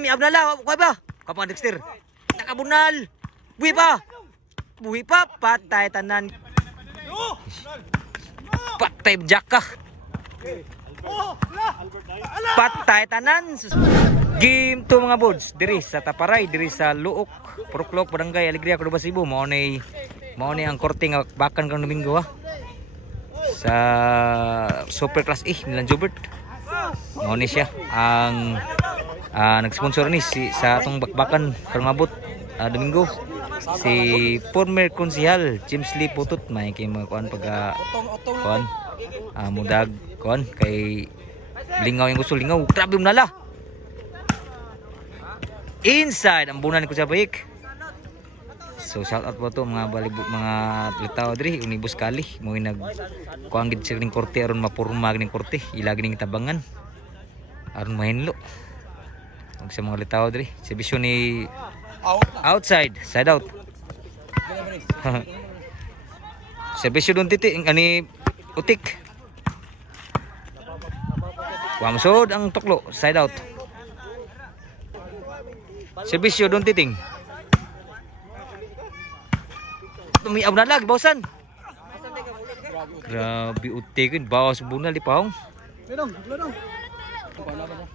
Lami abnala, kuha ba? Kapang Dexter. Nakabunal. Buhi pa. Buhi pa, patay tanan. Patay jaka. Patay tanan. Game to mga bods. Diri sa Taparay, diri sa Luok, Puruklok, Barangay Alegria, Cordova, Cebu. Mao ni ang korte nga bakan karong Domingo ha. Sa Super Class E nilang Jobert. Mao ni siya ang nag-sponsor ni sa atong bakbakan karong abot Domingo. Si former konsehal James Lee Putot may kay mga kuan pag kuan mudag kuan kay lingaw yung gusto lingaw. Grabe mo nala. Inside ang bunan ko sa bayik. So shout out po to mga balibot mga litaw diri unibus kali mo nag kuan gid sa ning korte aron mapurma ning korte ilagi ning tabangan aron mahinlo. Og sa mga litaw diri serbisyo ni outside, side out. Serbisyo dun titi ani utik. Wamsod ang tuklo, side out. Serbisyo dun titing. Tumiaw na lag, bawsan. Grabe utikin, bawas bunal di paong.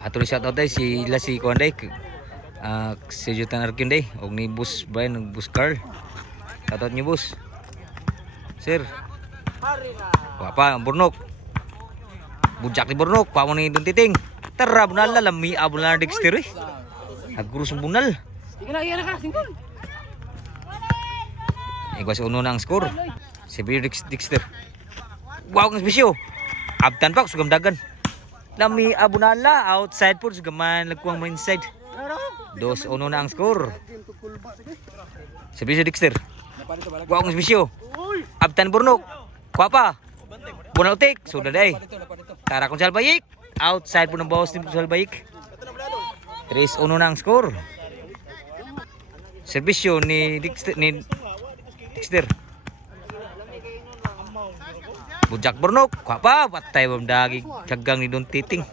Ato ni shout out day sila si Kuanday. Si Jutan Arkin day og ni bus bay nag bus car. Shoutout niyo bus. Sir. Papa ang Burnok. Bujak ni Burnok, pa mo ni dun titing. Tara bunal la lami abul na Dexter eh. Agurus bunal. Iya na ka, singkol. Igwas uno na ang score. Si Dexter. Wow ng spesyo. Abtan pa sugam dagan. Lami abunala outside po sugaman lagkuang mo inside. 2-1 na ang score. Serbisyo Dexter. Wow ng spesyo. Abtan Burnok. Kuha pa. Bunautik. Sudah day. Tara kung salbayik. Outside po ng bawas ni salbayik. 3-1 na ang score. Serbisyo ni Dexter. Bujak Burnok. Kuha pa. Patay bamdagi. Kagang ni Don Titing.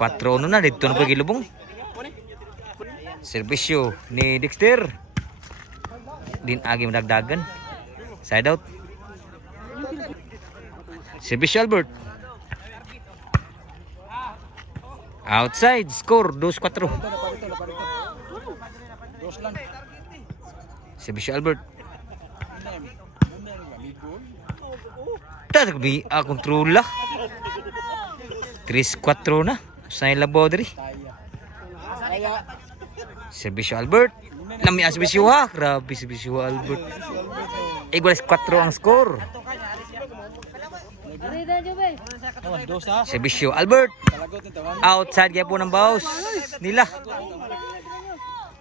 4-1 na. Dito na pagilubong. Serbisyo ni Dexter. Din agi madagdagan. Side out. Serbisyo Albert. Outside. Score 2-4. Serbisyo Albert. Tagbi kontrola. 3-4 na. Sa labaw diri. Serbisyo Albert. Lami ang serbisyo ha. Grabe serbisyo Albert. Igual 4 ang score. Serbisyo Albert. Outside kaya po ng bawas nila.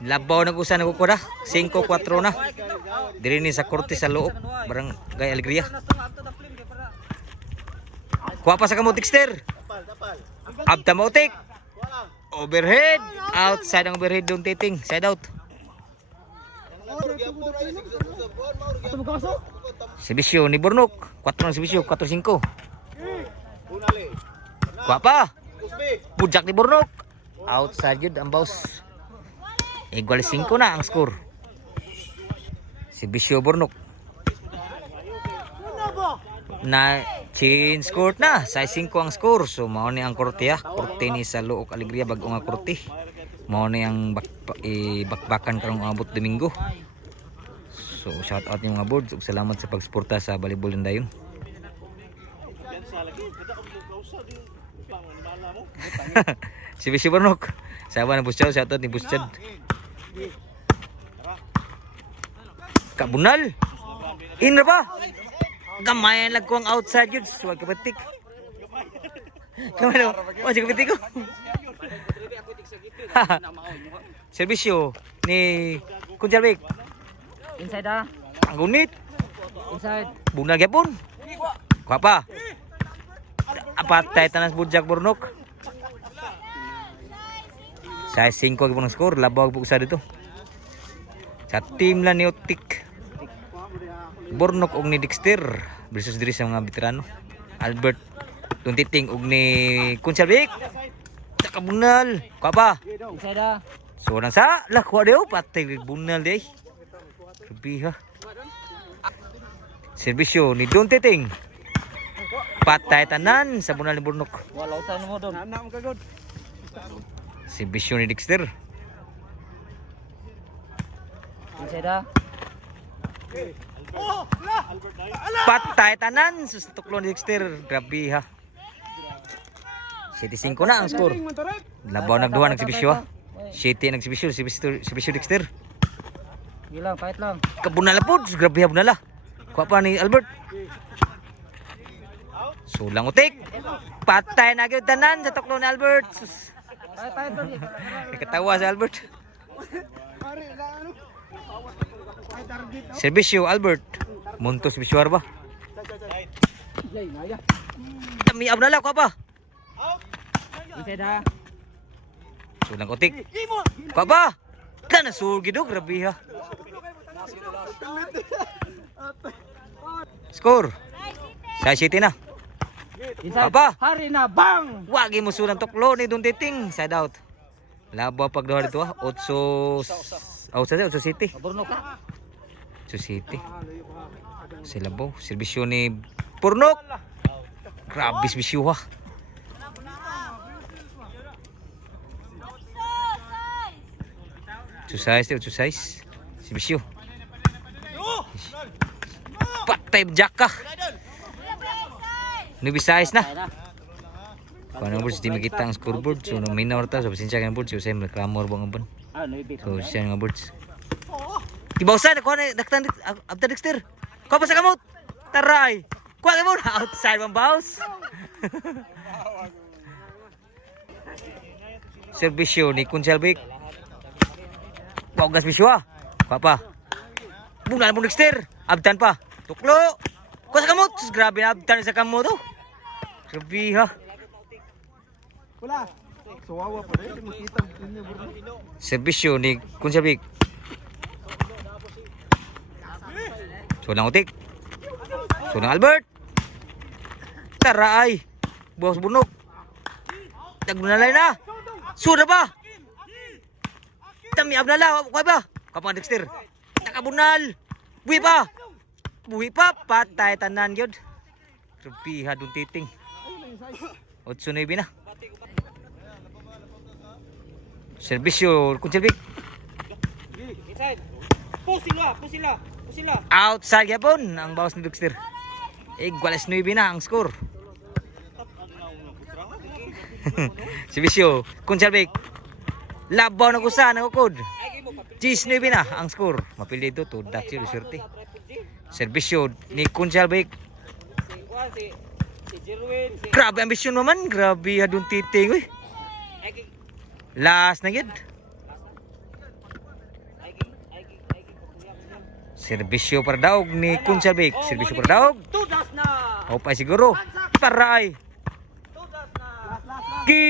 Labaw nag-usa nagkukura. 5-4 na. Diri ni sa korte sa Luok, Barangay Alegria. Kuha pa sa kamot Dexter. Abta mautik. Overhead. Outside ang overhead doon titing. Side out. Serbisyo ni Burnok. 4 na serbisyo. 4-5. Kuha pa. Bujak ni Burnok. Outside yun ang bawas. Igual 5 na ang score. Serbisyo Burnok. Na change court na. Sa 5 ang score. So mao ni ang korte ha. Korte ni sa Luok Alegria bago nga korte. Mao ni ang bakbakan karong abot Domingo. So shout out niyo mga boards. Ug salamat sa pagsuporta sa volleyball dayon. Si Bisi Burnok. Sawa na Buschaw. Shout out ni Buschad. Kabunal. In na ba? Gamayan lang ko ang outside yun. Huwag kapatik. Kamano? Huwag kapatik ko. Serbisyo ni Kunjalbek. Inside ah. Ang gunit. Inside. Bunal gyapon. Kuha pa. Apatay tanas Bujak Burnok. Sa 5 gyapon ang score, labaw po sa dito. Sa team lang ni Utik. Burnok og ni Dexter versus diri sa mga veterano. Albert Tuntiting og ni Kunsalbik. Nakabunal. Kuha pa. Inside ah. So nang sa lakwa daw patay bunal day. Grabe ha. Serbisyo ni Don Titing. Patay tanan sa bunal ni Burnok. Wala usan mo doon. Serbisyo ni Dexter. Inside ah. Patay tanan sa tuklo ni Dexter. Grabe ha. 7-5 na ang score. Labaw nagduwa ng serbisyo ha. 7 ang serbisyo Dexter. Gilang, pahit lang. Kabunala po, grabe ha bunala. Kuha pa ni Albert. Sulang utik. Patay na gyud tanan sa tuklo ni Albert. Sus. Pahit doon. Katawa si Albert. Serbisyo Albert. Munto serbisyo ba? Tami abnala kuha pa. Inside ah. Sulang utik. Kuha pa. Tala na sulgi do, grabe ha. Score. Sa City na. Inside. Aba. Hari na bang. Wagi mo sulang tuklo ni Don Titing. Side out. Labaw pagduha dito ha. 8 City. Burnok ka. 8 City. Sila bo. Serbisyo ni Purnok. Grabe serbisyo ha. Exercise. Serbisyo. Patay jaka. Nubisayas na. Paano boards di makita ang scoreboard. So no minor ta so pasensya ka ng boards. So say reklamor ba nga Ah, no ibig. So siya nga boards. Tibawsan kuha na daktan after Dexter. Kuha pa sa kamot. Taray. Kuha ka mo outside bang bounce. Serbisyo ni Kunjalbik. Paugas bisyo ah. Kuha pa. Bunal mo Dexter. Abtan pa. Tuklo. Kuha sa kamot. Sus, grabe na abtan sa kamot to. Grabe ha. Wala. Suwawa pa rin. Makita niya bro. Serbisyo ni Kunjalbik. Sulang utik. Sulang Albert. Taray. Buwas bunok. Nagbunalay na. Suda pa. Tami abnala. Kuha ba? Kapang Dexter. Nakabunal. Buhi pa. Buhi pa. Patay tanan yun. Rupiha Don Titing. 8-9 na. Serbisyo Kunjalbik. Inside. Pusila. Outside yapon ang bawas ni Dexter. Igualas 9 na ang score. Serbisyo Kunjalbik. Labaw na kusa ng ukod. 19 na ang score. Mapilido to Dachi Resorte. Serbisyo ni Kunjalbik. Grabe ambisyon naman. Grabe Don Titing. Uy. Last na yun. Serbisyo para daog ni Kunjalbik. Serbisyo para daog. Tudas na. Opay siguro. Taray. Tudas na. Ki